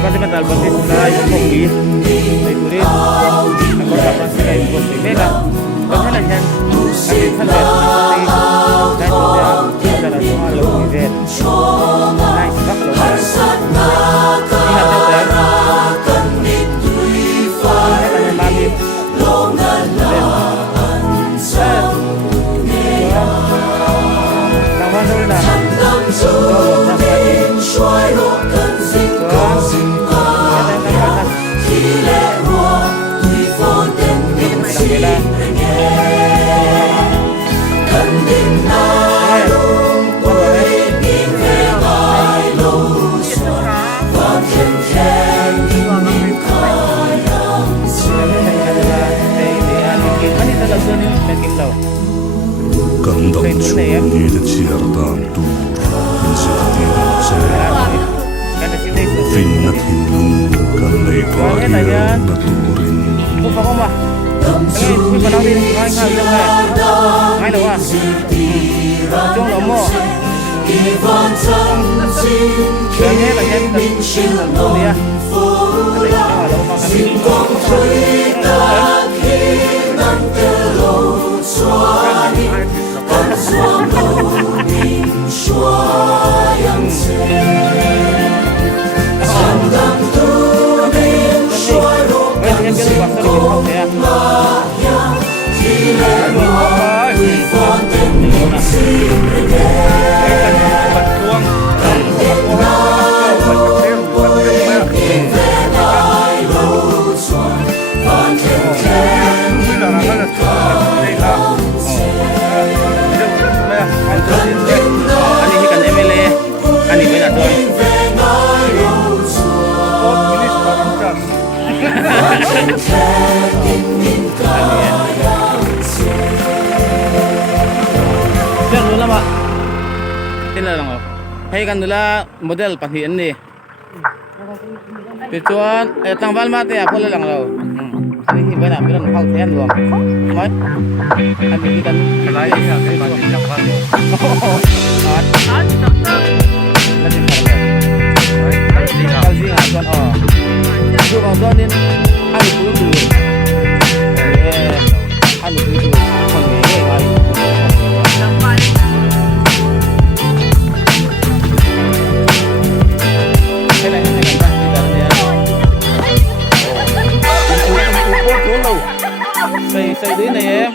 Fundamental Baptist na yung Pogi may turin ako dapat sila yung Pogi Mega pagkalan yan natin sa left dahil siya sa rasong alaw event nice back low ingat natin mami naman na Kan dam chungi de chiar dam tu in se tiro che fin na hinung kan lei ko na turin Apa kau mah? Ini panau di ngai ngai dong ngai đâu à? Chung lắm mò. Cái này là cái mình xin làm luôn đi à? Đây là đâu mà hay kan nila model panghian ni. Pituan tangval mati apa lang raw. Ini iba na pero hau ten luang. Mai. Ani kan kalai ya kay mati lang pa. At tak. Lagi pa. Kalsi nga kon oh. Yo kon donin ani pulu. Ani pulu. Kon ni ai. Xây dưới này em